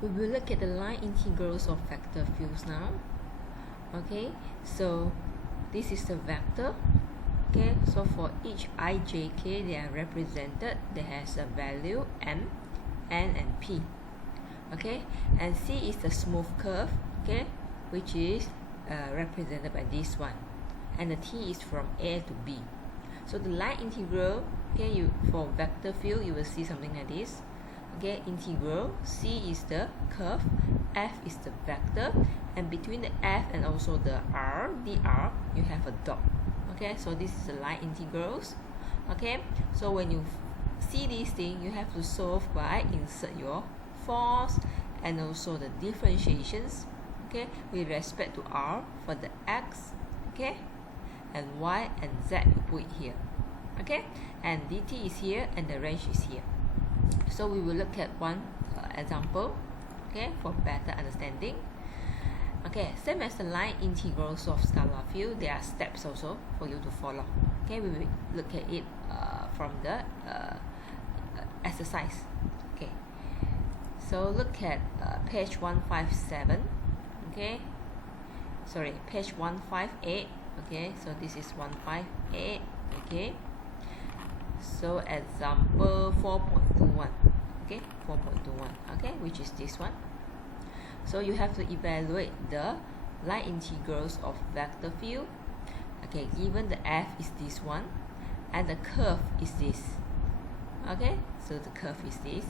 We will look at the line integrals of vector fields now. Okay, so this is the vector. Okay, so for each I, j, k, they are represented. They has a value m, n, and p. Okay, and c is the smooth curve. Okay, which is represented by this one, and the t is from a to b. So the line integral, okay, for vector field you will see something like this. Okay, integral, c is the curve, f is the vector, and between the f and also the r, dr, you have a dot. Okay, so this is the line integrals. Okay, so when you see this thing, you have to solve by insert your force and also the differentiations, okay, with respect to r for the x, okay, and y and z you put it here. Okay, and dt is here and the range is here. So we will look at one example, okay, for better understanding. Okay, same as the line integrals of scalar field, there are steps also for you to follow. Okay, we will look at it from the exercise. Okay, so look at page 157. Okay, sorry, page 158. Okay, so this is 158. Okay, so example 4.21. Okay, 4.21. Okay, which is this one. So you have to evaluate the line integrals of vector field. Okay, given the f is this one and the curve is this. Okay, so the curve is this.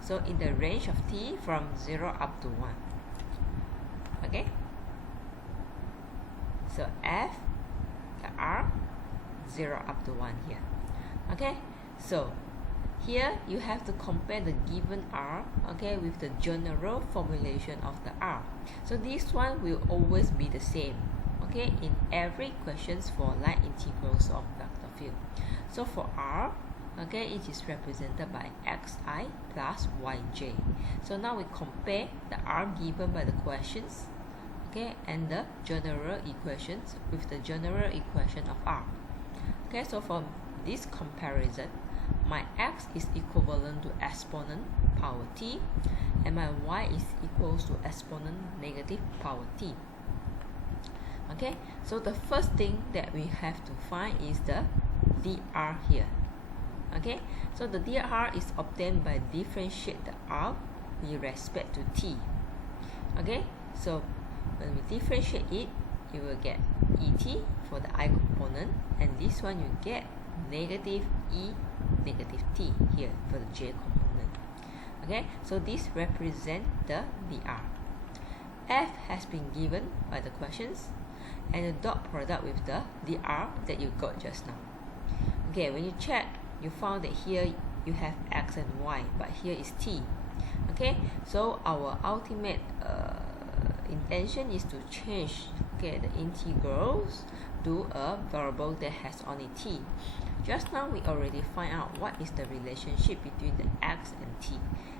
So in the range of t from 0 up to 1. Okay, so f, the r, 0 up to 1 here. Okay, so here you have to compare the given r, okay, with the general formulation of the r. So this one will always be the same, okay, in every questions for line integrals of vector field. So for r, okay, it is represented by xi plus yj. So now we compare the r given by the questions, okay, and the general equations with the general equation of r. Okay, so for this comparison, my x is equivalent to exponent power t, and my y is equals to exponent negative power t. Okay, so the first thing that we have to find is the dr here. Okay, so the dr is obtained by differentiate the r with respect to t. Okay, so when we differentiate it, you will get et for the I component, and this one you get negative e negative t here for the j component. Okay, so this represents the dr. F has been given by the questions, and the dot product with the dr that you got just now. Okay, when you check, you found that here you have x and y, but here is t. Okay, so our ultimate intention is to change, okay, the integrals to a variable that has only t. Just now we already find out what is the relationship between the x and t,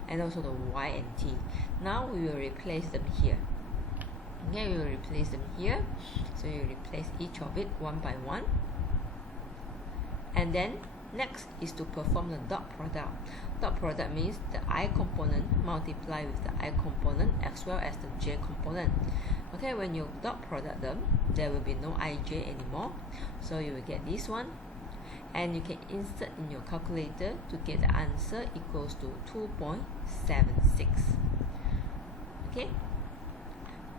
and also the y and t. Now we will replace them here. Okay, we will replace them here. So you replace each of it one by one. And then next is to perform the dot product. Dot product means the I component multiply with the I component as well as the j component. Okay, when you dot product them, there will be no ij anymore. So you will get this one, and you can insert in your calculator to get the answer equals to 2.76. Okay,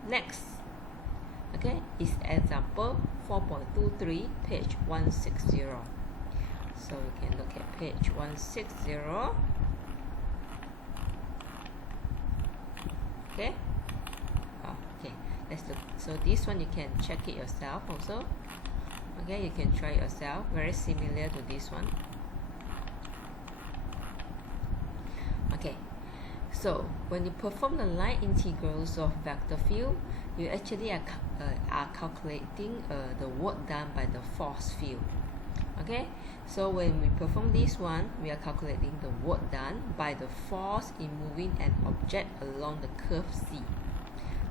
next, okay, is example 4.23, page 160. So we can look at page 160. Okay, okay, let's look. So this one you can check it yourself also. Okay, you can try yourself. Very similar to this one. Okay, so when you perform the line integrals of vector field, you actually are calculating the work done by the force field. Okay, so when we perform this one, we are calculating the work done by the force in moving an object along the curve C.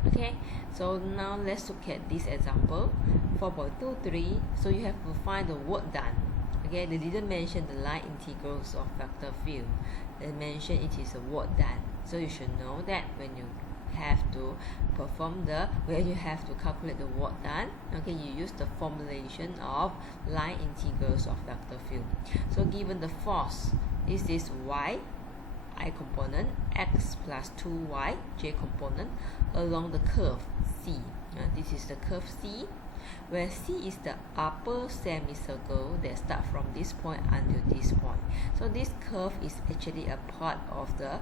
Okay, so now let's look at this example 4.23. So you have to find the work done. Okay, they didn't mention the line integrals of vector field. They mentioned it is a work done. So you should know that when you have to calculate the work done, okay, you use the formulation of line integrals of vector field. So given the force, this is y, I component, x plus 2y, j component, along the curve C. This is the curve C, where C is the upper semicircle that starts from this point until this point. So this curve is actually a part of the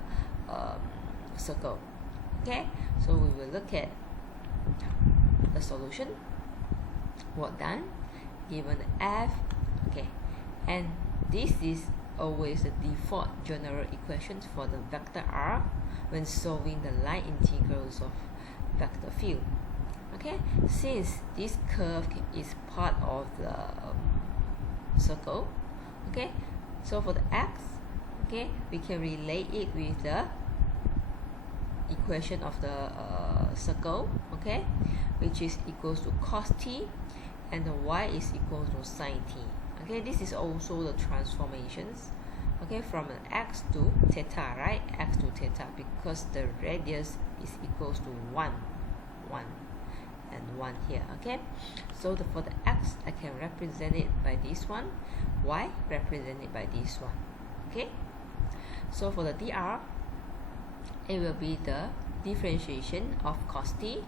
circle. Okay, so we will look at the solution. Work done, given f, okay, and this is always the default general equation for the vector r when solving the line integrals of vector field. Okay, since this curve is part of the circle, okay, so for the x, okay, we can relate it with the equation of the circle, okay, which is equals to cos t, and the y is equal to sin t. Okay, this is also the transformations, okay, from an x to theta, right? X to theta, because the radius is equals to 1 and 1 here. Okay, so for the x, I can represent it by this one, y represent it by this one. Okay, so for the dr, it will be the differentiation of cos t.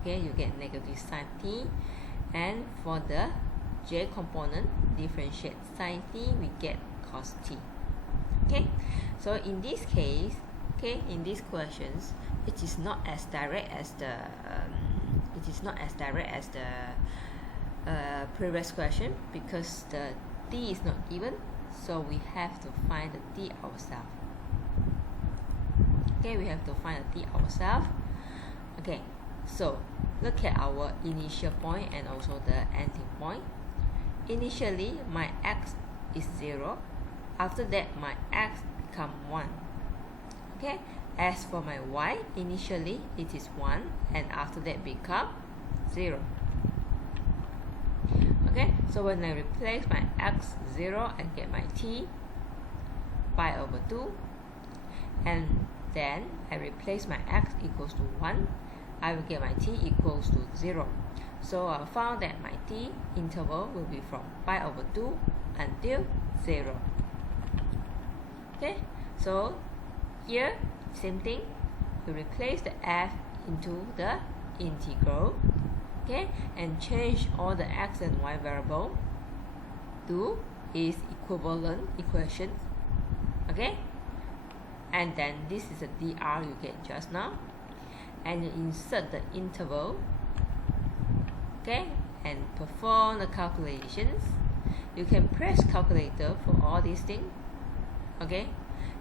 Okay, you get negative sin t, and for the j component, differentiate sin t, we get cos t. Okay, so in this case, okay, in these questions, it is not as direct as the previous question, because the t is not given, so we have to find the t ourselves. Okay, we have to find the t ourselves. Okay, so look at our initial point and also the ending point. Initially, my x is 0. After that, my x become 1. Okay, as for my y, initially it is 1, and after that become 0. Okay, so when I replace my x 0, I get my t pi over 2, and then I replace my x equals to 1, I will get my t equals to 0. So I found that my t interval will be from pi over 2 until 0. Okay, so here, same thing, we replace the f into the integral, okay, and change all the x and y variable to its equivalent equation. Okay, and then this is the dr you get just now, and you insert the interval, okay, and perform the calculations. You can press calculator for all these things. Okay,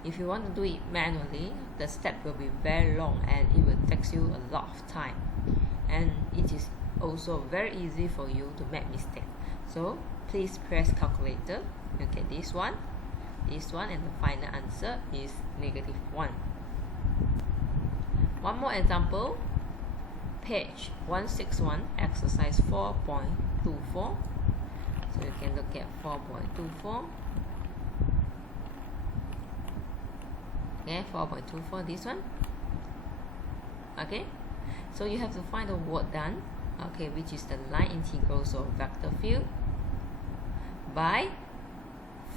if you want to do it manually, the step will be very long and it will take you a lot of time, and it is also very easy for you to make mistake. So please press calculator. You get this one, and the final answer is -1. One more example, page 161, exercise 4.24. So you can look at 4.24. Okay, 4.24, this one. Okay, so you have to find the work done, okay, which is the line integrals of vector field by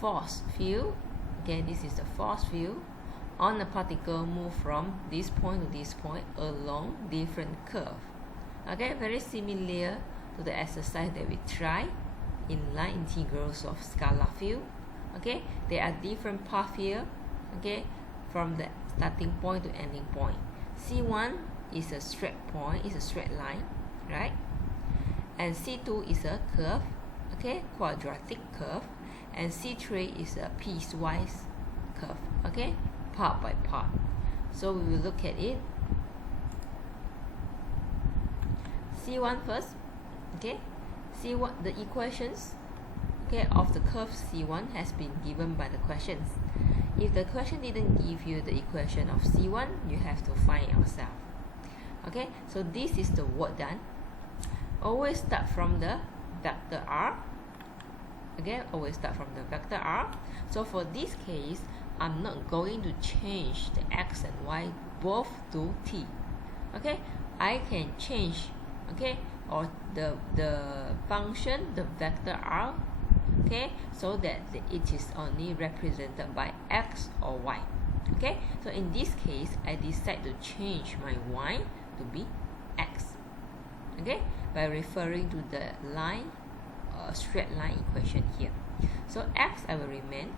force field. Okay, this is the force field on a particle move from this point to this point along different curve. Okay, very similar to the exercise that we try in line integrals of scalar field. Okay, there are different paths here, okay, from the starting point to ending point. C1 is a straight point, is a straight line, right? And C2 is a curve, okay, quadratic curve, and C3 is a piecewise curve, okay, part by part. So we will look at it. C1 first, okay. C1, the equations, okay, of the curve C1 has been given by the questions. If the question didn't give you the equation of C1, you have to find it yourself. Okay, so this is the work done. Always start from the vector r. Okay, always start from the vector r. So for this case, I'm not going to change the x and y both to t. Okay, I can change, okay, or the function, the vector r, okay, so that it is only represented by x or y. Okay, so in this case I decide to change my y to be x, okay, by referring to the line, straight line equation here. So x I will remain,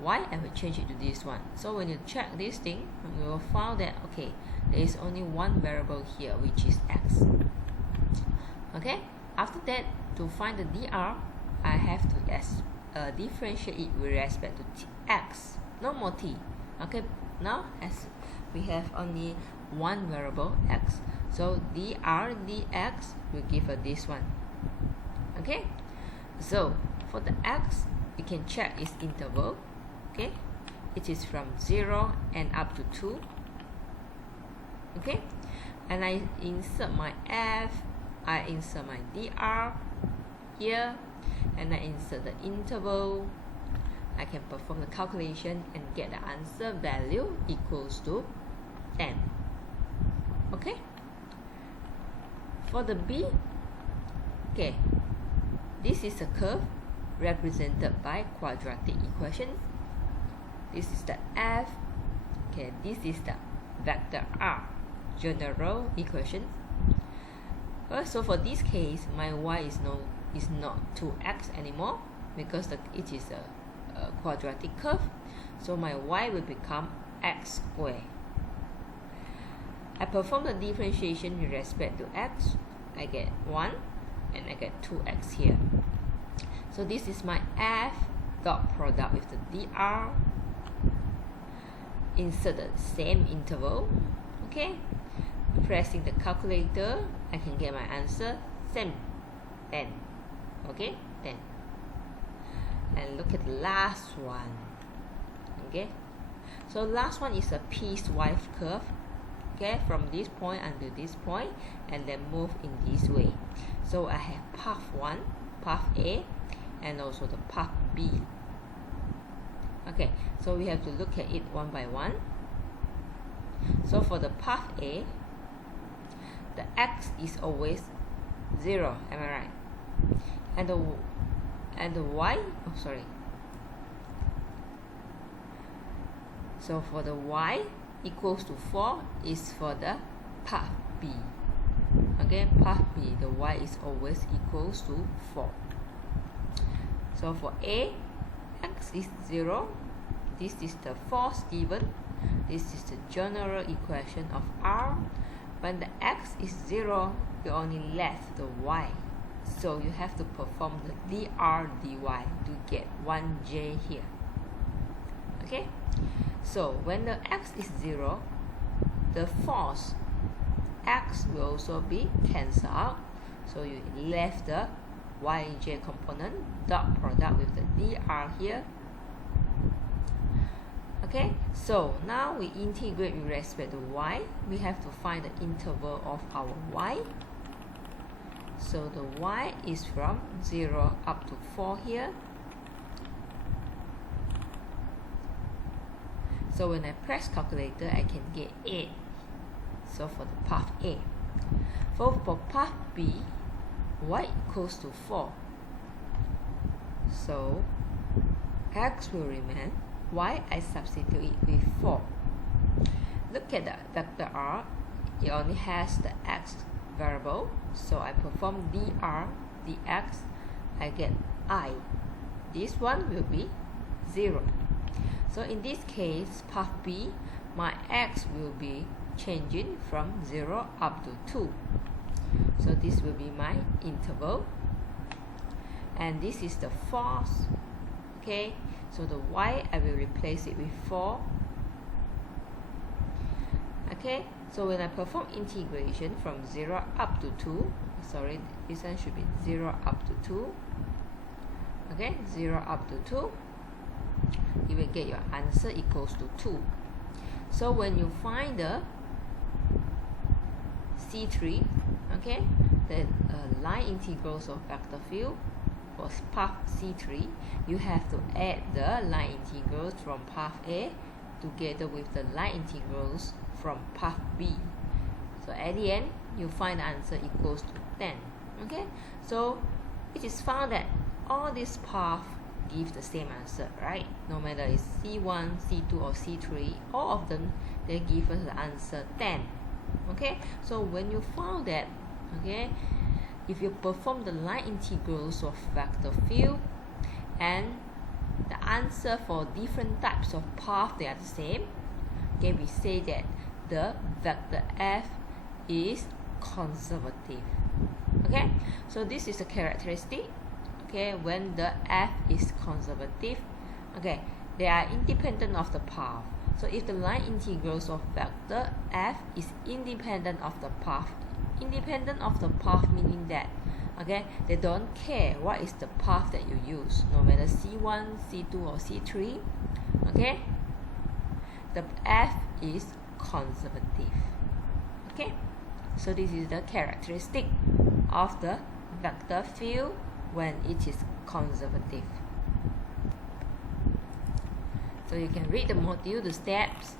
y I will change it to this one. So when you check this thing, you will find that okay, there is only one variable here, which is x. Okay, after that, to find the dr, I have to differentiate it with respect to x, no more t. Okay, now as we have only one variable x, so dr dx will give us this one. Okay, so for the x, we can check its interval. Okay, it is from 0 and up to 2. Okay, and I insert my f, I insert my dr here, and I insert the interval. I can perform the calculation and get the answer value equals to 10. Okay, for the b, okay, this is a curve represented by quadratic equations. This is the f, okay, this is the vector r, general equations. So for this case, my y is not 2x anymore, because it is a quadratic curve. So my y will become x squared. I perform the differentiation with respect to x. I get 1 and I get 2x here. So this is my f dot product with the dr. Insert the same interval. Okay, pressing the calculator, I can get my answer, same, 10. Okay, 10. And look at the last one. Okay, so last one is a piecewise curve. Okay, from this point until this point, and then move in this way. So I have path 1, path A, and also the path B. Okay, so we have to look at it one by one. So for the path A, the x is always 0, am I right? And the y, oh sorry. So for the y equals to 4 is for the path B. Okay, path B, the y is always equals to 4. So for A, x is 0. This is the force given. This is the general equation of R. When the x is 0, you only left the y. So you have to perform the dr dy to get 1j here. Okay, so when the x is 0, the force x will also be cancelled out. So you left the yj component, dot product with the dr here. Okay, so now we integrate with respect to y. We have to find the interval of our y. So the y is from 0 up to 4 here. So when I press calculator, I can get 8. So for the path A. For path B, y equals to 4. So x will remain. Y I substitute it with 4. Look at the vector r. It only has the x variable. So I perform dr dx. I get I. This one will be 0. So in this case, path B, my x will be changing from 0 up to 2. So this will be my interval. And this is the force. Okay, so the y, I will replace it with 4. Okay, so when I perform integration from 0 up to 2, sorry, this one should be 0 up to 2. Okay, 0 up to 2, you will get your answer equals to 2. So when you find the C3, okay, the line integrals of vector field for path C3, you have to add the line integrals from path A together with the line integrals from path B. So at the end, you find the answer equals to 10. Okay, so it is found that all these paths give the same answer, right? No matter it's C1, C2 or C3, all of them, they give us the answer 10. Okay, so when you found that, okay, if you perform the line integrals of vector field and the answer for different types of path, they are the same, okay, we say that the vector f is conservative. Okay, so this is a characteristic. Okay, when the f is conservative, okay, they are independent of the path. So if the line integrals of vector f is independent of the path meaning that, okay, they don't care what is the path that you use, no matter C1, C2 or C3, okay, the f is conservative. Okay, so this is the characteristic of the vector field when it is conservative. So you can read the module, the steps.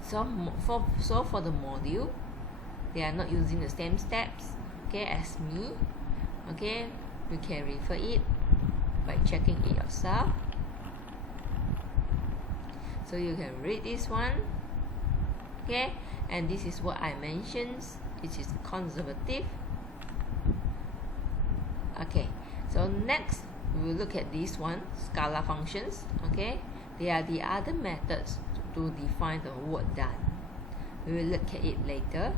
So for the module, they are not using the same steps, okay, as me. Okay, you can refer it by checking it yourself. So you can read this one, okay, and this is what I mentioned, it is conservative. Okay, so next we will look at this one, scalar functions. Okay, they are the other methods to define the work done. We will look at it later.